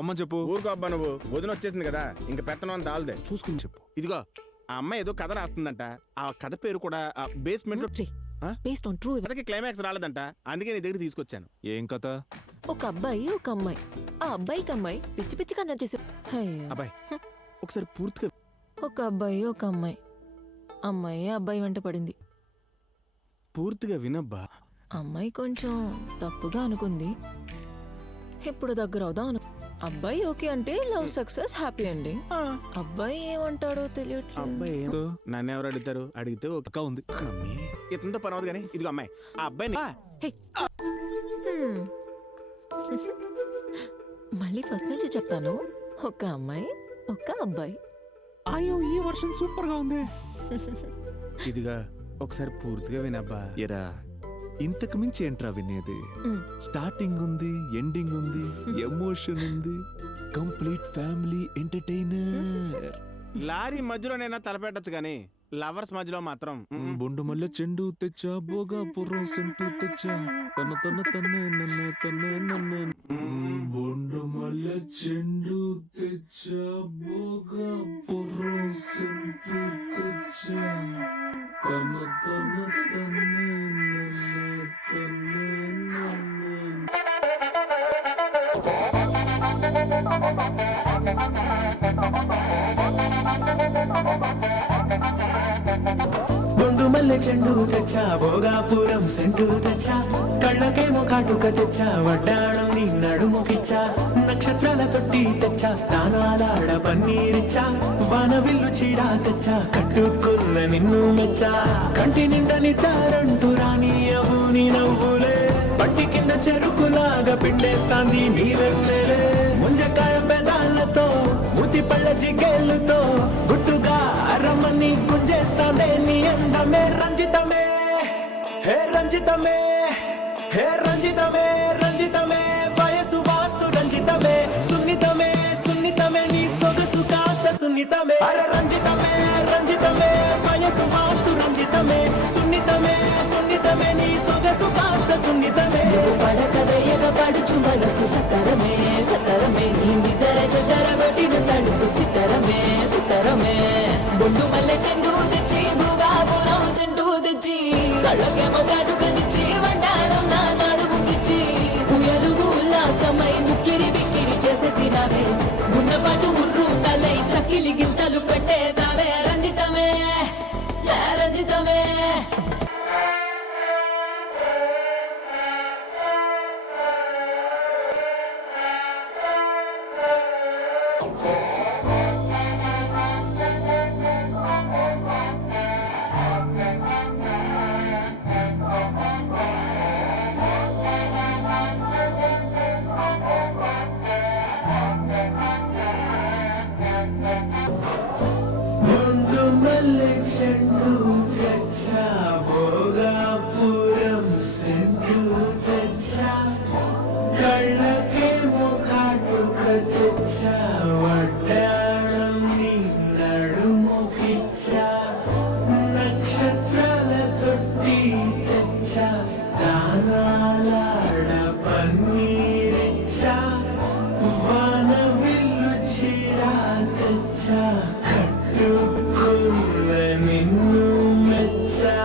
పొమ్మని చెప్పు. ఊరుకో అబ్బా, నువ్వు వదిన వచ్చేసింది కదా, ఇంక పెత్తనం అంత ఆల్దే. చూసుకుని చెప్పు. ఇదిగో ఆ అమ్మాయి ఏదో కథ రాస్తుందంట, ఆ కథ పేరు కూడా బేస్మెంట్ బేస్డ్ ఆన్ ట్రూ. కథకి క్లైమాక్స్ రాలేదంట, అందుకే నీ దగ్గర తీసుకొచ్చాను. ఏం కథ? ఒక అబ్బాయి ఒక అమ్మాయి, ఆ అబ్బాయికి అమ్మాయి పిచ్చి పిచ్చిగా నచ్చేసి. అబ్బాయి ఒకసారి పూర్తిగా. ఒక అబ్బాయి ఒక అమ్మాయి, అమ్మాయి అబ్బాయి వెంట పడింది. పూర్తిగా వినబ్బా. అమ్మాయి కొంచెం తప్పుగా అనుకుంది, ఇప్పుడు దగ్గర అవుదాం అను. అబ్బాయి ఓకే అంటే లవ్ సక్సెస్, హ్యాపీ ఎండింగ్. అబ్బాయి ఏమంటాడో తెలియట్లేదు. అబ్బాయి నన్ను ఎవరు అడుగుతారు, అడిగితే ఒక ఉంది. ఇతంతో పని అవుతుంది కానీ ఇదిగో అమ్మాయి ఆ అబ్బాయిని. మళ్ళీ ఫస్ట్ నుంచి చెప్తాను, ఒక అమ్మాయి ఒక అబ్బాయి. అయ్యో ఈ వర్షన్ సూపర్ గా ఉంది. ఇదిగా ఒకసారి పూర్తిగా వినబ్బా. ఎరా ఇంతకు మించి ఏంట్రా వినేది? స్టార్టింగ్ ఉంది, ఎండింగ్ ఉంది, ఎమోషన్ ఉంది, కంప్లీట్ ఫ్యామిలీ ఎంటర్టైనర్. లారీ మధ్యలోనైనా తలపెట్టచ్చు కానీ లవర్స్ మధ్యలో మాత్రం. బొండు మల్లె చెండు తెచ్చా, బోగా పుర్రం సెంటు తెచ్చా, తన తన తన్నే నన్నే తన్నే నన్నే. బొండు మల్లె చెండు తెచ్చా, బోగా పుర్రం సెంటు తెచ్చా, తన తన తన్నే నన్నే తన్నే నన్నే. బొండు మల్లె చెండు తెచ్చా, భోగాపురం సెంటు తెచ్చా, కళ్ళకేమో కాటుక తెచ్చా, వడ్డాణం నీ నడుముకిచ్చా, నక్షత్రాల తొట్టి తెచ్చా, దానాలాడ పన్నీరిచ్చా, వాన విల్లు చీరా తెచ్చా, కట్టుకున్న నిన్ను మెచ్చా, కంటి నిండా నిద్దారంటూ రానియవు నీ నవ్వులే, పట్టి కింద చెరుకులాగా పిండేస్తాంది నీ వెన్నెలే, ముంజకాయ పెదాలతో మూతి పళ్ళ జిగేళ్ళతో గుట్టుగా రమ్మని గుంజేస్తాందే నీ అందమే రంజితమే, హే రంజితమే, హే రంజితమే, రంజితమే వయసు వాస్తు రంజితమే, సున్నితమే సున్నితమే నీ సొగసు కాస్త సున్నితమే, అరే రంజితమే, రంజితమే వయసు వాస్తు రంజితమే, సున్నితమే సున్నితమే నీ సొగసు కాస్త సున్నితమే. నువ్వు పడక వేయక పడుచు మనసు సతరమే సతరమే, నీ నిదర చెదర కొట్టిన తడుపు సితరమే సితరమే. బొండు మల్లె చెండు తెచ్చి, భోగాపురం సెంటు తెచ్చి, కళ్ళకేమో కాటుకనిచ్చి, వండాడం నా నడుముకిచ్చి, ఉయలుగు ఉల్లాసమై ముక్కిరి బిక్కిరి చేసేసినావే, గున్నపాటు ఉర్రు తలై చక్కిలి గింతలు పెట్టేసావే, రంజితమే రంజితమే. బొండు మల్లె చెండు తెచ్చా, భోగాపురం సెంటు తెచ్చా, కళ్ళకేమో కాటుక తెచ్చా, వడ్డాణం నీ నడుముకిచ్చా, నక్షత్రాల తొట్టి తెచ్చా, దానాలాడ పన్నీరిచ్చా, వాన విల్లు చీరా తెచ్చా, కట్టుకున్న నిన్ను మెచ్చా,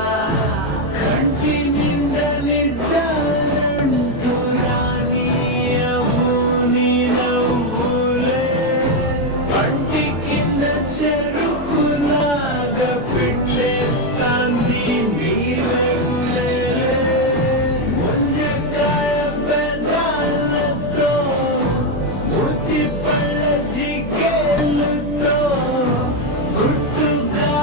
కంటి నిండా నిద్దానంటూ రానియవు నీ నవ్వులే, పంటి కింద చెరుకులాగా పిండేస్తాంది నీ వెన్నెలే, ముంజకాయ పెదాలతో మూతి పళ్ళ జిగేళ్ళతో గుట్టుగా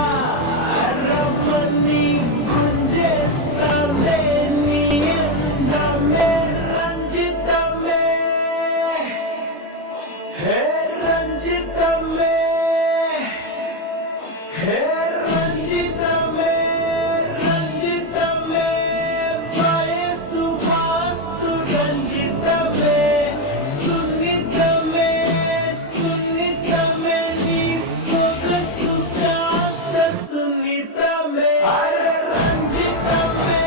రమ్మని గుంజేస్తాందే నీ అందమే రంజితమే, హే రంజితమే, హే రంజితమే, రంజితమే వయసు వాస్తు రంజితమే, సున్నితమే సున్నితమే నీ సొగసు కాస్త సున్నితమే, అరే రంజితమే,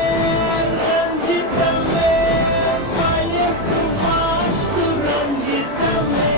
రంజితమే వయసు వాస్తు రంజితమే,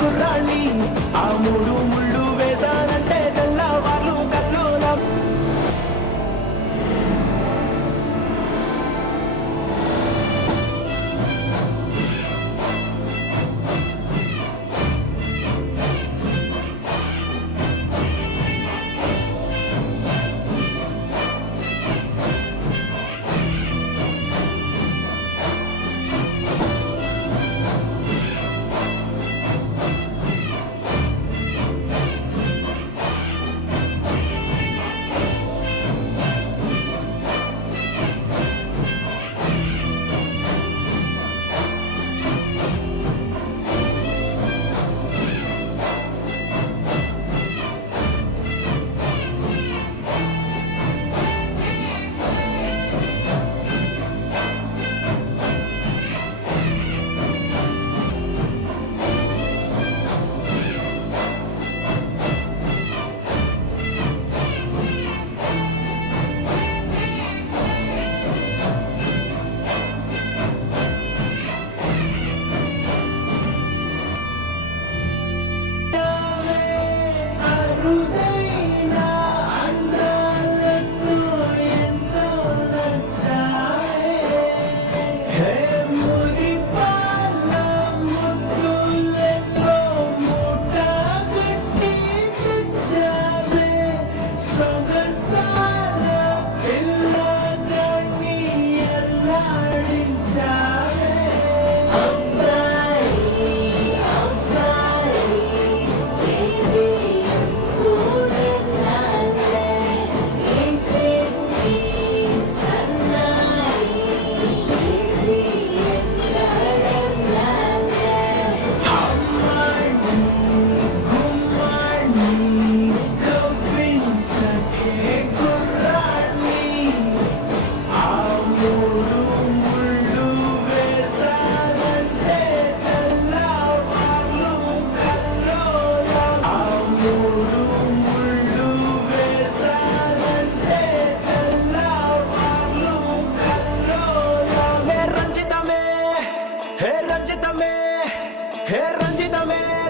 గుర్రాన్ని ఆ మూడు ముళ్ళు వేశానంటే తెల్లవార్లు కల్లోలం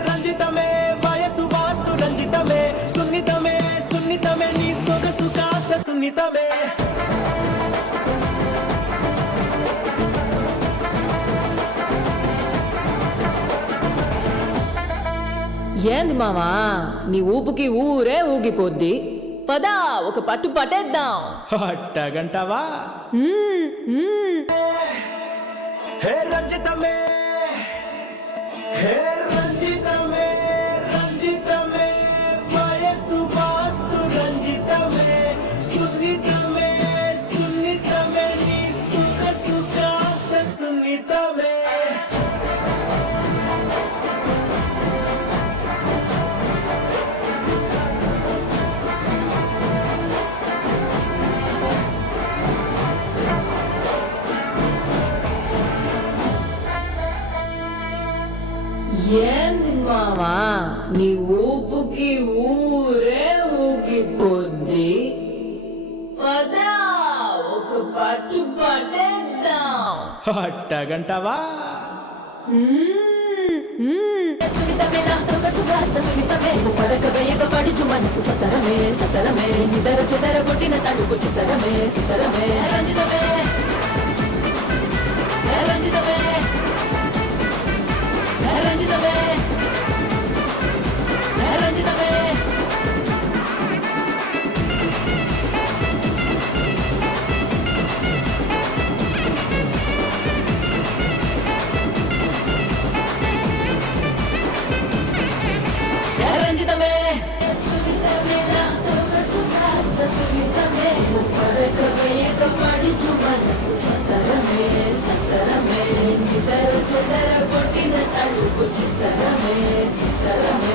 రంజితమే వయసు వాస్తు రంజితమే సున్నితమే సున్నితమే నీ సొగసు కాస్త సున్నితమే ఏంది మావా నీ ఊపుకి ఊరే ఊగిపోద్ది పదా ఒక పట్టు పట్టేద్దాం అట్టగంటవా హే రంజితమే హే రంజితమే రంజితమే వయసు వాస్తు రంజితమే సున్నితమే సున్నితమే నీ సొగసు కాస్త సున్నితమే ఏంది మావా నీ ఊపుకి ఊరే ఊగిపోద్ది పదా ఒక పట్టు పట్టేద్దాం అట్టగంటవా సున్నితమే నా సొగసు కాస్త సున్నితమే పడక వేయక పడుచు మనసు సతరమే సతరమే నిదర చెదర కొట్టిన తడుకు సితరమే సితరమే రంజితమే రంజితమే రంజితమే రంజితమే రంజితమే సున్నితమే నా సొగసు కాస్త సున్నితమే పడక వేయక పడుచు మనసు సతరమే సతరమే నిదర చెదర కొట్టిన తడుకు సితరమే సితరమే